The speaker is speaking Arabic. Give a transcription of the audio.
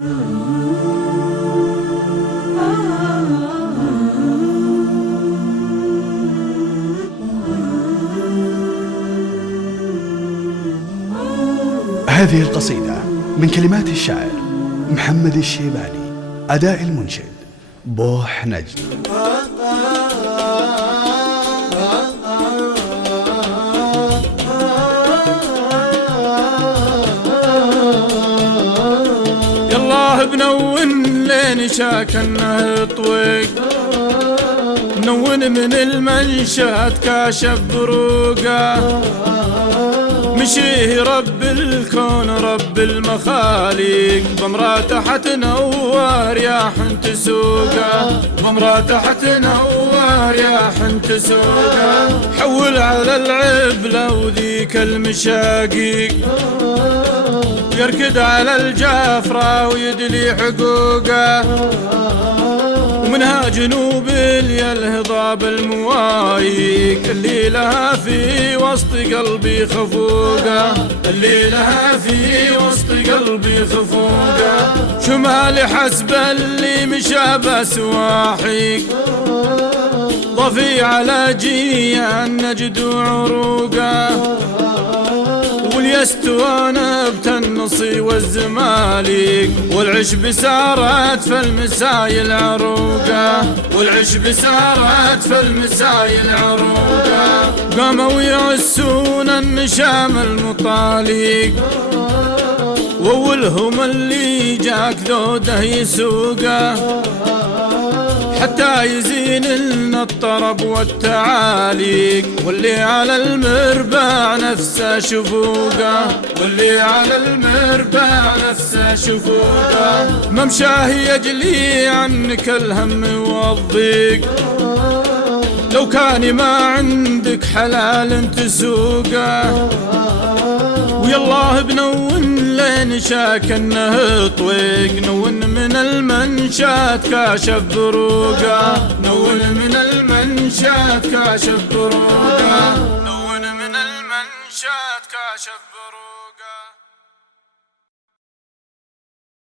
هذه القصيدة من كلمات الشاعر محمد الشيباني، أداء المنشد بوح نجد. يالله بنون لين شاكنه طويق، نون من المنشات كاشف بروقه، مشيه رب الكون رب المخاليق، بمراته حتنور يا حنت سوقه، بمراته حتنور يا حنت سوقه، حول على العبلة وذيك المشاقيق، يركد على الجافرة ويدلي حقوقه، ومنها جنوب الهضاب الموايق، اللي لها في وسط قلبي خفوقه، اللي لها في وسط قلبي خفوقه، شمالي حسب اللي مشى بسواحيق، ضفي على جيان نجد وعروقه، واليستوان بتنصي والزماليق، والعشب سارت في المسايل عروقه، والعشب سارت في المسايل عروقه، قاموا يعسون النشام المطاليق، وولهم اللي جاك ذوده يسوقه، حتى يزين لنا الطرب والتعاليق، واللي على المربع نفسه شفوقه، واللي على المربع نفسه شفوقه، ممشاه يجلي عنك الهم والضيق، لو كان ما عندك حلال تسوقه، ويالله بنون لين شاكنه طويق، نون من المنشات كاشف بروقه، نون من المنشات كاشف بروقه، نون من المنشات كاشف بروقه.